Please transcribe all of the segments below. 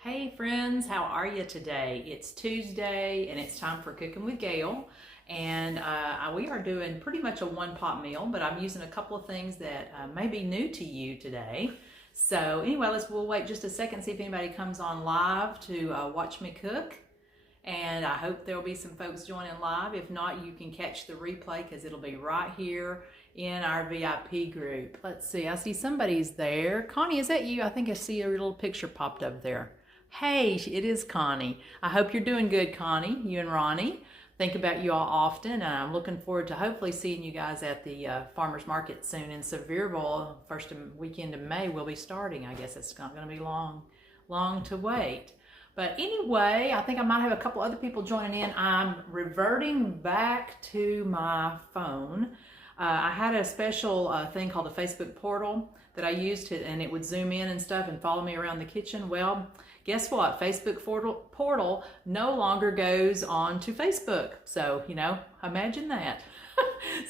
Hey friends, how are you today? It's Tuesday and it's time for Cooking with Gail. And we are doing pretty much a one-pot meal, but I'm using a couple of things that may be new to you today. So anyway, we'll wait just a second, see if anybody comes on live to watch me cook. And I hope there will be some folks joining live. If not, you can catch the replay because it'll be right here in our VIP group. Let's see, I see somebody's there. Connie, is that you? I think I see a little picture popped up there. Hey, it is Connie. I hope you're doing good, Connie, you and Ronnie. Think about you all often, and I'm looking forward to hopefully seeing you guys at the farmers market soon in Sevierville. First weekend of May we'll be starting. I guess it's not going to be long to wait. But anyway, I think I might have a couple other people joining in. I'm reverting back to my phone. I had a special thing called the Facebook portal that I used and it would zoom in and stuff and follow me around the kitchen. Well, guess what? Facebook portal no longer goes on to Facebook. So, imagine that.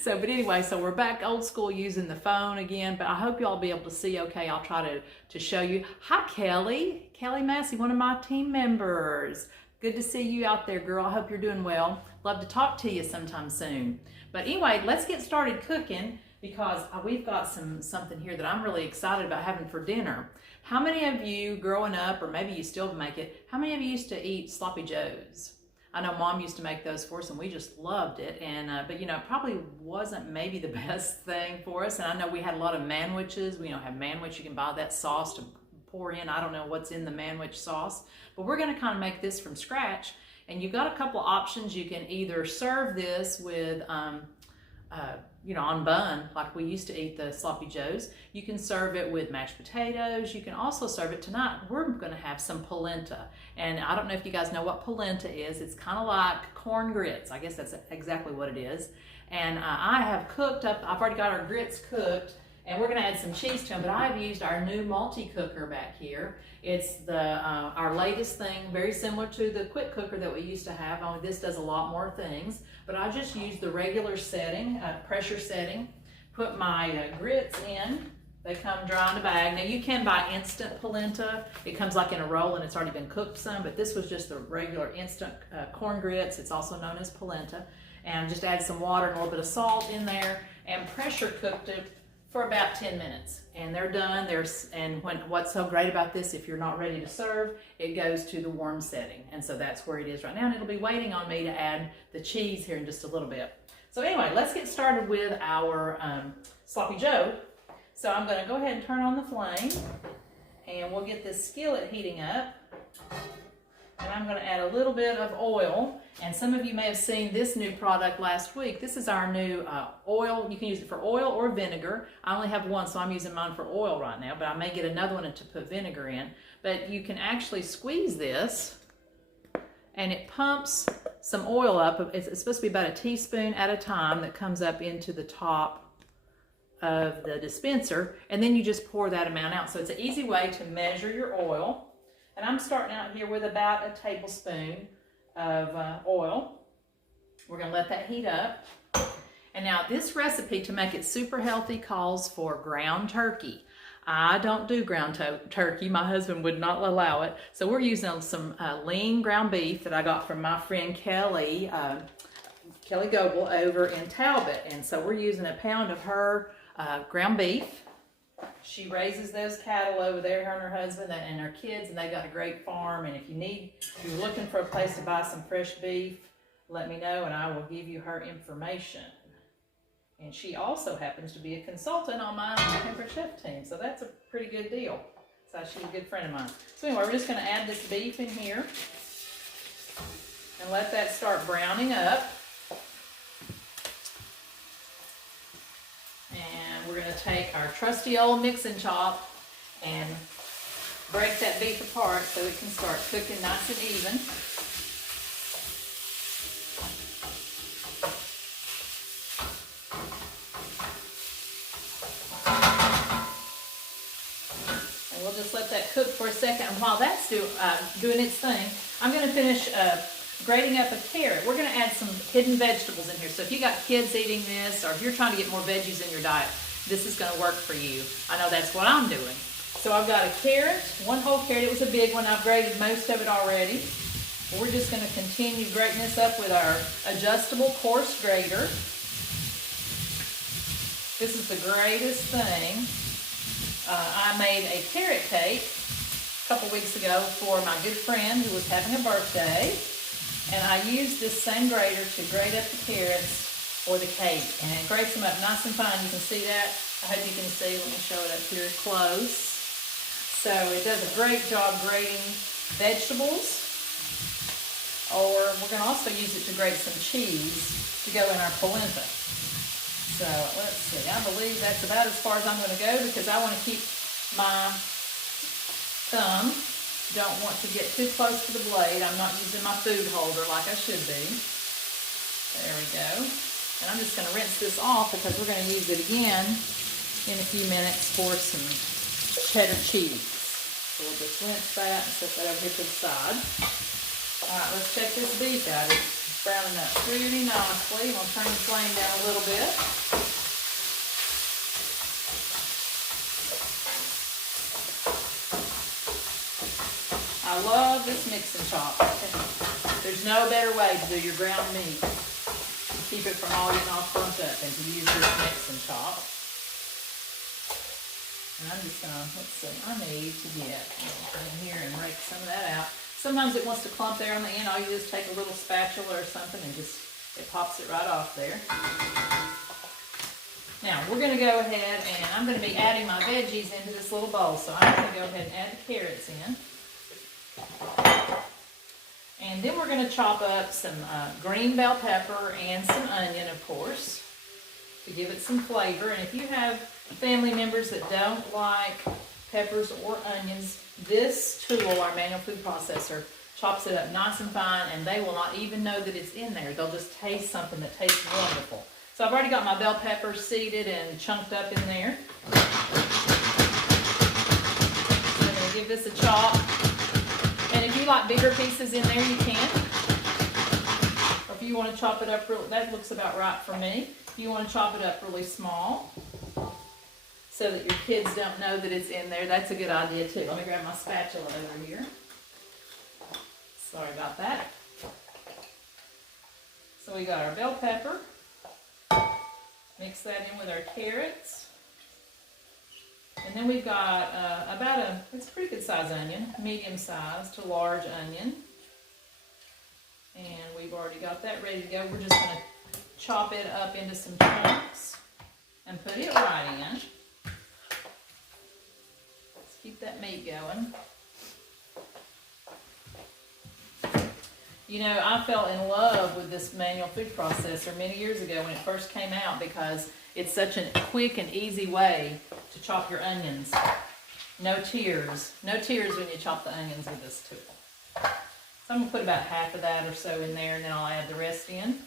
But anyway, so we're back old school using the phone again, but I hope y'all be able to see okay. I'll try to show you. Hi, Kelly. Kelly Massey, one of my team members. Good to see you out there, girl. I hope you're doing well. Love to talk to you sometime soon. But anyway, let's get started cooking because we've got something here that I'm really excited about having for dinner. How many of you growing up, or maybe you still make it, how many of you used to eat sloppy joes? I know Mom used to make those for us and we just loved it. But it probably wasn't maybe the best thing for us. And I know we had a lot of manwiches. We have manwich. You can buy that sauce to pour in. I don't know what's in the manwich sauce, but we're going to kind of make this from scratch. And you've got a couple options. You can either serve this with, on bun, like we used to eat the sloppy joes. You can serve it with mashed potatoes. You can also serve it tonight. We're going to have some polenta. And I don't know if you guys know what polenta is. It's kind of like corn grits. I guess that's exactly what it is. And I have cooked up, I've already got our grits cooked, and we're going to add some cheese to them, but I've used our new multi-cooker back here. It's our latest thing, very similar to the quick cooker that we used to have, only this does a lot more things. But I just used the regular setting, pressure setting, put my grits in. They come dry in a bag. Now you can buy instant polenta. It comes like in a roll and it's already been cooked some, but this was just the regular instant corn grits. It's also known as polenta. And just add some water and a little bit of salt in there and pressure cooked it for about 10 minutes. And they're done. What's so great about this, if you're not ready to serve, it goes to the warm setting. And so that's where it is right now. And it'll be waiting on me to add the cheese here in just a little bit. So anyway, let's get started with our sloppy joe. So I'm going to go ahead and turn on the flame and we'll get this skillet heating up. And I'm going to add a little bit of oil. And some of you may have seen this new product last week. This is our new oil. You can use it for oil or vinegar. I only have one, so I'm using mine for oil right now, but I may get another one to put vinegar in. But you can actually squeeze this and it pumps some oil up. It's supposed to be about a teaspoon at a time that comes up into the top of the dispenser, and then you just pour that amount out. So it's an easy way to measure your oil. And I'm starting out here with about a tablespoon of oil. We're going to let that heat up. And now this recipe, to make it super healthy, calls for ground turkey. I don't do ground turkey. My husband would not allow it. So we're using some lean ground beef that I got from my friend Kelly Goebel over in Talbot. And so we're using a pound of her ground beef. She raises those cattle over there, her and her husband and her kids, and they've got a great farm. And if you're looking for a place to buy some fresh beef, let me know and I will give you her information. And she also happens to be a consultant on my Temperate Chef team, so that's a pretty good deal. So she's a good friend of mine. So anyway, we're just going to add this beef in here and let that start browning up. We're going to take our trusty old mixing chop and break that beef apart so it can start cooking nice and even. And we'll just let that cook for a second. And while that's doing its thing, I'm going to finish grating up a carrot. We're going to add some hidden vegetables in here. So if you got kids eating this, or if you're trying to get more veggies in your diet, this is going to work for you. I know that's what I'm doing. So I've got a carrot, one whole carrot. It was a big one. I've grated most of it already. We're just going to continue grating this up with our adjustable coarse grater. This is the greatest thing. I made a carrot cake a couple weeks ago for my good friend who was having a birthday. And I used this same grater to grate up the carrots for the cake. And it grates them up nice and fine. You can see that. I hope you can see. Let me show it up here close. So it does a great job grating vegetables. Or we're going to also use it to grate some cheese to go in our polenta. So let's see. I believe that's about as far as I'm going to go because I want to keep my thumb. Don't want to get too close to the blade. I'm not using my food holder like I should be. There we go. And I'm just going to rinse this off because we're going to use it again in a few minutes for some cheddar cheese. So we'll just rinse that and set that over here to the side. Alright, let's check this beef out. It's browning up pretty nicely. I'm going to turn the flame down a little bit. I love this mix and chop. There's no better way to do your ground meat. Keep it from all getting all burnt up than to use this mix and chop. And I'm just gonna, let's see, I need to get in here and rake some of that out. Sometimes it wants to clump there on the end. All you do is take a little spatula or something and just, it pops it right off there. Now, we're gonna go ahead and I'm gonna be adding my veggies into this little bowl. So I'm gonna go ahead and add the carrots in. And then we're going to chop up some green bell pepper and some onion, of course, to give it some flavor. And if you have family members that don't like peppers or onions, this tool, our manual food processor, chops it up nice and fine, and they will not even know that it's in there. They'll just taste something that tastes wonderful. So I've already got my bell peppers seeded and chunked up in there. So I'm going to give this a chop. And if you like bigger pieces in there, you can. Or if you want to chop it up, that looks about right for me. If you want to chop it up really small so that your kids don't know that it's in there, that's a good idea too. Let me grab my spatula over here. Sorry about that. So we got our bell pepper. Mix that in with our carrots. And then we've got it's a pretty good size onion, medium size to large onion. And we've already got that ready to go. We're just going to chop it up into some chunks and put it right in. Let's keep that meat going. You know, I fell in love with this manual food processor many years ago when it first came out because it's such a quick and easy way to chop your onions. No tears. No tears when you chop the onions with this tool. So I'm going to put about half of that or so in there, and then I'll add the rest in.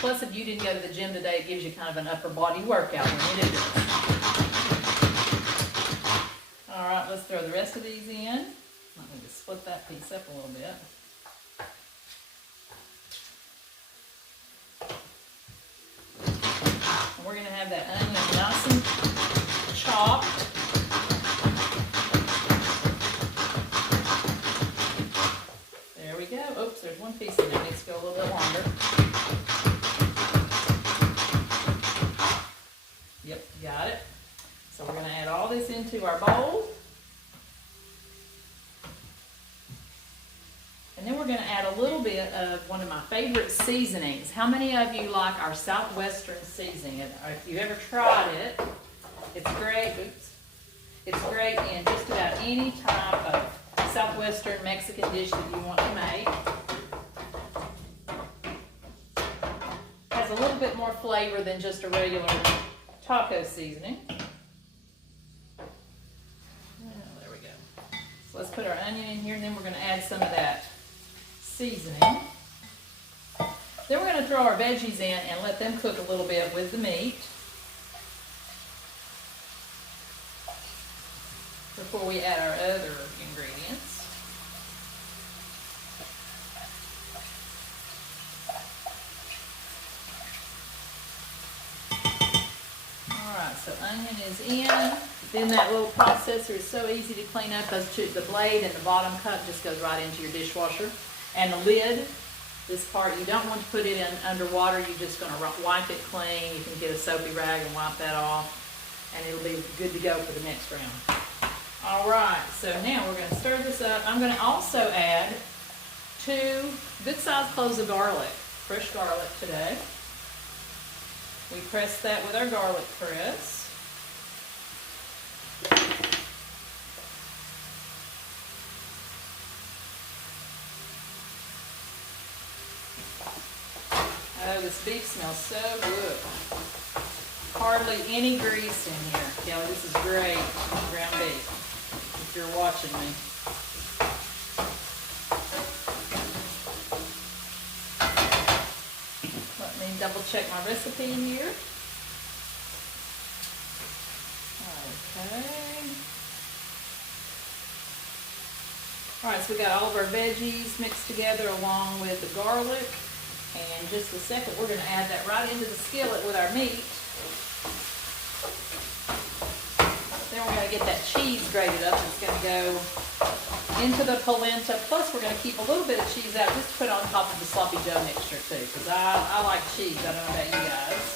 Plus, if you didn't go to the gym today, it gives you kind of an upper body workout when you do this. All right, let's throw the rest of these in. Let me just split that piece up a little bit. And we're going to have that onion nice and chopped. There we go. Oops, there's one piece in there. It needs to go a little bit longer. Yep, got it. So we're going to add all this into our bowl. And then we're going to add a little bit of one of my favorite seasonings. How many of you like our Southwestern seasoning? If you've ever tried it, it's great. Oops. It's great in just about any type of Southwestern Mexican dish that you want to make. It has a little bit more flavor than just a regular taco seasoning. There we go. So let's put our onion in here, and then we're going to add some of that seasoning. Then we're going to throw our veggies in and let them cook a little bit with the meat before we add our other ingredients. so onion is in. Then that little processor is so easy to clean up. The blade and the bottom cup just goes right into your dishwasher. And the lid, this part, you don't want to put it in underwater. You're just going to wipe it clean. You can get a soapy rag and wipe that off, and it'll be good to go for the next round. All right, so now we're going to stir this up. I'm going to also add 2 good-sized cloves of garlic, fresh garlic today. We press that with our garlic press. Oh, this beef smells so good. Hardly any grease in here. Kelly, this is great ground beef, if you're watching me. Let me double check my recipe here. Okay. Alright, so we got all of our veggies mixed together along with the garlic. And in just a second, we're going to add that right into the skillet with our meat. Then we're going to get that cheese grated up. It's going to go into the polenta. Plus, we're going to keep a little bit of cheese out just to put on top of the sloppy Joe mixture too. Because I like cheese. I don't know about you guys.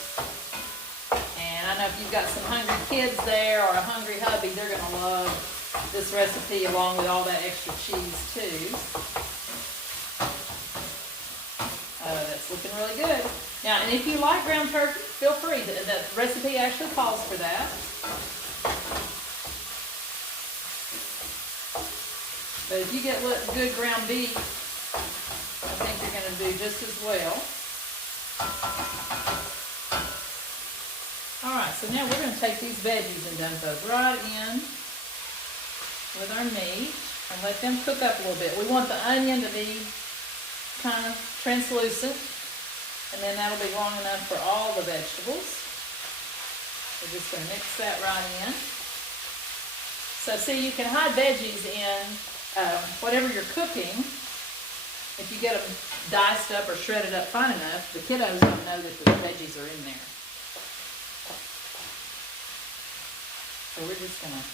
And I know if you've got some hungry kids there or a hungry hubby, they're going to love this recipe along with all that extra cheese too. That's looking really good. Now, and if you like ground turkey, feel free. The recipe actually calls for that. But if you get good ground beef, I think you're going to do just as well. Alright, so now we're going to take these veggies and dump those right in with our meat and let them cook up a little bit. We want the onion to be kind of translucent, and then that'll be long enough for all the vegetables. We're just going to mix that right in. So see, you can hide veggies in whatever you're cooking. If you get them diced up or shredded up fine enough, the kiddos don't know that the veggies are in there. So we're just going to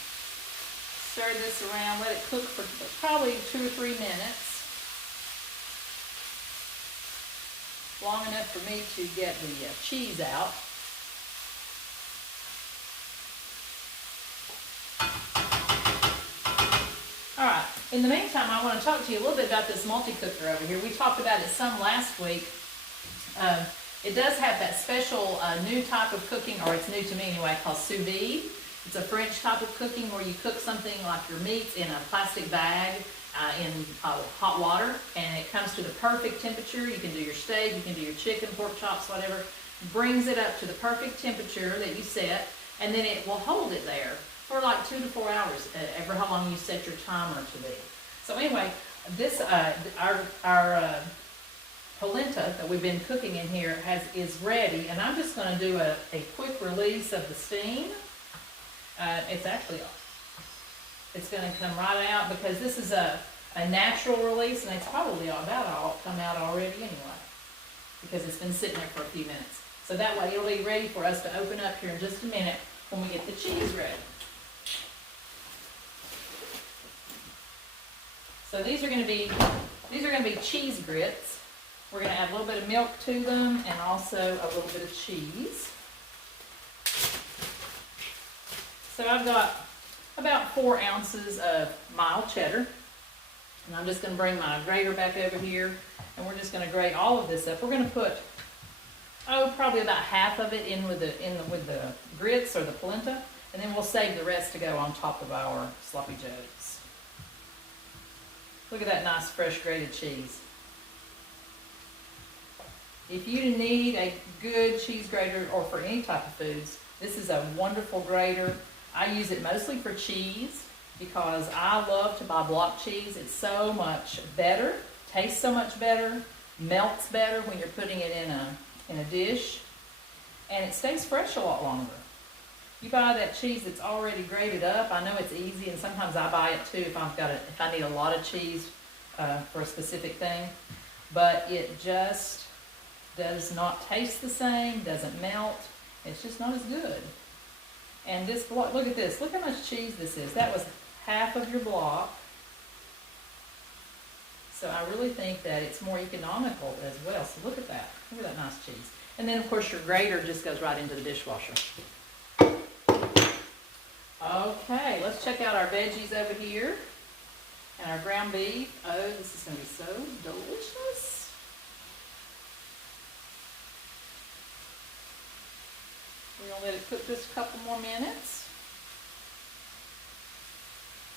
stir this around, let it cook for probably 2 or 3 minutes. Long enough for me to get the cheese out. Alright, in the meantime, I want to talk to you a little bit about this multi-cooker over here. We talked about it some last week. It does have that special new type of cooking, or it's new to me anyway, called sous vide. It's a French type of cooking where you cook something like your meats in a plastic bag in hot water, and it comes to the perfect temperature. You can do your steak, you can do your chicken, pork chops, whatever. Brings it up to the perfect temperature that you set, and then it will hold it there for like 2 to 4 hours, ever how long you set your timer to be. So anyway, this our polenta that we've been cooking in here is ready, and I'm just going to do a quick release of the steam. It's going to come right out because this is a natural release, and it's probably about all come out already anyway because it's been sitting there for a few minutes. So that way it'll be ready for us to open up here in just a minute when we get the cheese ready. So these are going to be cheese grits. We're going to add a little bit of milk to them and also a little bit of cheese. So I've got about 4 ounces of mild cheddar, and I'm just going to bring my grater back over here, and we're just going to grate all of this up. We're going to put probably about half of it in with the grits or the polenta, and then we'll save the rest to go on top of our sloppy joes. Look at that nice fresh grated cheese. If you need a good cheese grater or for any type of foods, this is a wonderful grater. I use it mostly for cheese because I love to buy block cheese. It's so much better, tastes so much better, melts better when you're putting it in a dish, and it stays fresh a lot longer. You buy that cheese that's already grated up. I know it's easy, and sometimes I buy it too if I need a lot of cheese for a specific thing, but it just does not taste the same, doesn't melt. It's just not as good. And this block, look at this. Look how much cheese this is. That was half of your block. So I really think that it's more economical as well. So look at that. Look at that nice cheese. And then, of course, your grater just goes right into the dishwasher. Okay, let's check out our veggies over here. And our ground beef. Oh, this is going to be so delicious. We're going to let it cook just a couple more minutes.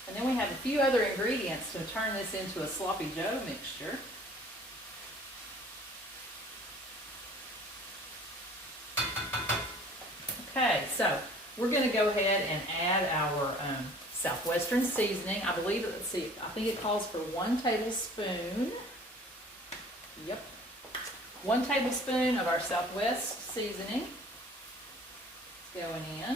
And then we have a few other ingredients to turn this into a sloppy Joe mixture. Okay, so we're going to go ahead and add our Southwestern seasoning. I believe, let's see, I think it calls for 1 tablespoon. Yep. 1 tablespoon of our Southwest seasoning. It's going in.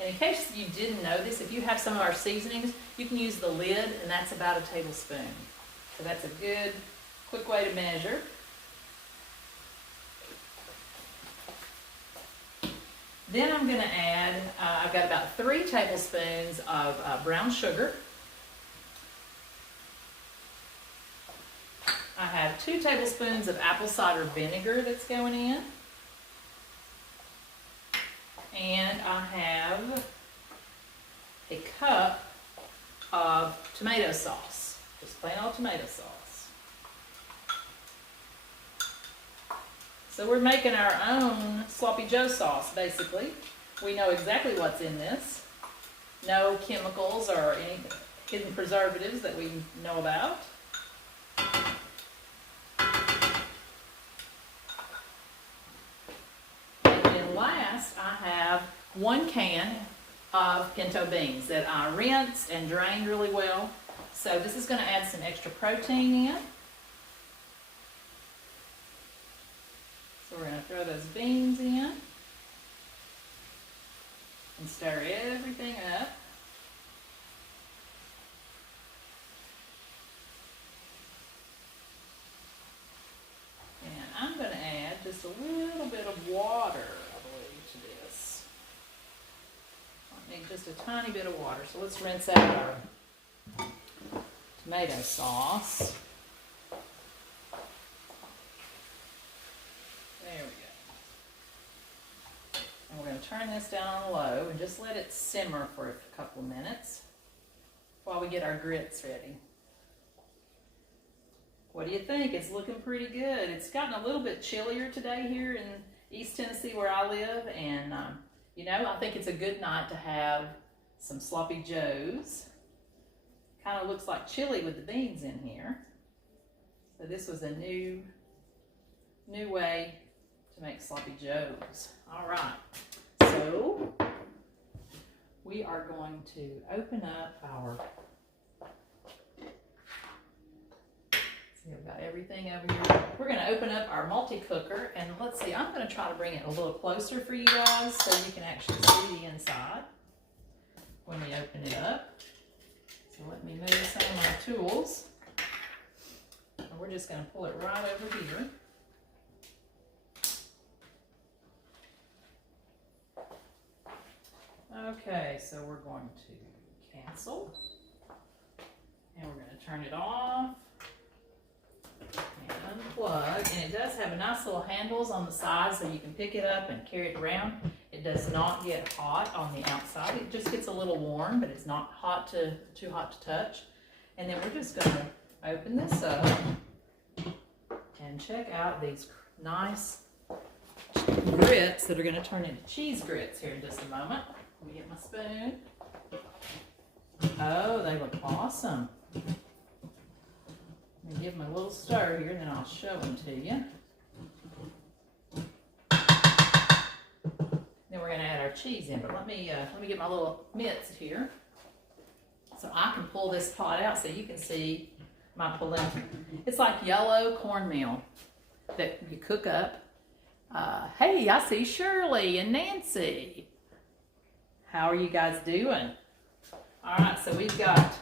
And in case you didn't know this, if you have some of our seasonings, you can use the lid, and that's about a tablespoon. So that's a good, quick way to measure. Then I'm going to add, I've got about 3 tablespoons of brown sugar. I have 2 tablespoons of apple cider vinegar that's going in. And I have a cup of tomato sauce, just plain old tomato sauce. So we're making our own sloppy Joe sauce, basically. We know exactly what's in this. No chemicals or any hidden preservatives that we know about. And then last, I have 1 can of pinto beans that I rinsed and drained really well. So this is going to add some extra protein in. So we're going to throw those beans in and stir everything up. And I'm going to add just a little bit of water, I believe, to this. I need just a tiny bit of water. So let's rinse out our tomato sauce. There we go. And we're going to turn this down on low and just let it simmer for a couple of minutes while we get our grits ready. What do you think? It's looking pretty good. It's gotten a little bit chillier today here in East Tennessee where I live, and you know, I think it's a good night to have some sloppy joes. Kind of looks like chili with the beans in here. So this was a new way to make sloppy joes. All right, so we are going to open up our, see, I've got everything over here. We're going to open up our multi-cooker, and let's see, I'm going to try to bring it a little closer for you guys so you can actually see the inside when we open it up. So let me move some of my tools. And we're just going to pull it right over here. Okay, so we're going to cancel, and we're going to turn it off and unplug. And it does have a nice little handles on the side so you can pick it up and carry it around. It does not get hot on the outside. It just gets a little warm, but it's not too hot to touch. And then we're just going to open this up and check out these nice grits that are going to turn into cheese grits here in just a moment. Let me get my spoon. Oh, they look awesome. Let me give them a little stir here, and then I'll show them to you. Then we're going to add our cheese in, but let me get my little mitts here so I can pull this pot out so you can see my polenta. It's like yellow cornmeal that you cook up. Hey, I see Shirley and Nancy. How are you guys doing? All right, so we've got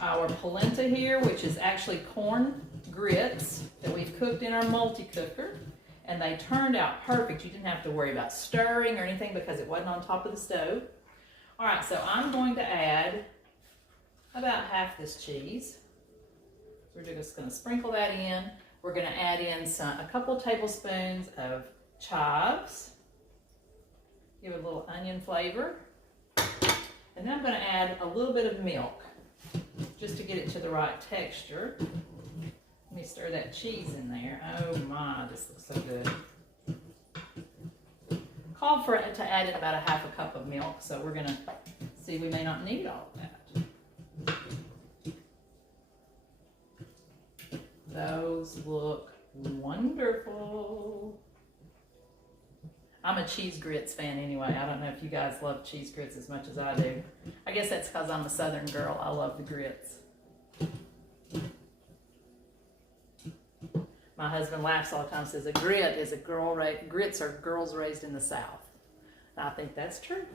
our polenta here, which is actually corn grits that we've cooked in our multi-cooker. and they turned out perfect. You didn't have to worry about stirring or anything because it wasn't on top of the stove. All right, so I'm going to add about half this cheese. We're just going to sprinkle that in. We're going to add in a couple tablespoons of chives. Give it a little onion flavor. And then I'm going to add a little bit of milk just to get it to the right texture. Let me stir that cheese in there. Oh my, this looks so good. Called for it to add in about a half a cup of milk, so we're going to see, we may not need all of that. Those look wonderful. I'm a cheese grits fan anyway. I don't know if you guys love cheese grits as much as I do. I guess that's because I'm a Southern girl. I love the grits. My husband laughs all the time, says a grit is a girl grits are girls raised in the South. And I think that's true.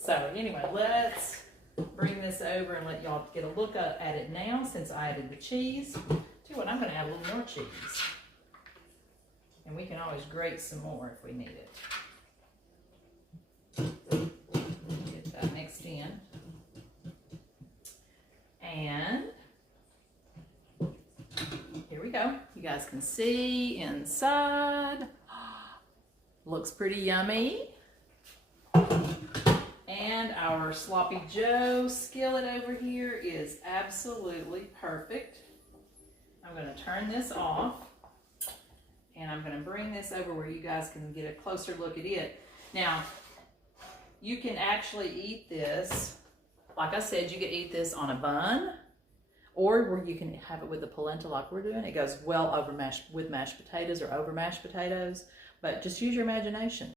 So anyway, let's bring this over and let y'all get a look at it now since I added the cheese. Tell you what, I'm going to add a little more cheese. And we can always grate some more if we need it. Get that mixed in. And here we go. You guys can see inside. Looks pretty yummy. And our Sloppy Joe skillet over here is absolutely perfect. I'm going to turn this off. And I'm going to bring this over where you guys can get a closer look at it. Now, you can actually eat this, like I said, you can eat this on a bun, or where you can have it with the polenta like we're doing. It goes well over with mashed potatoes or over mashed potatoes, but just use your imagination.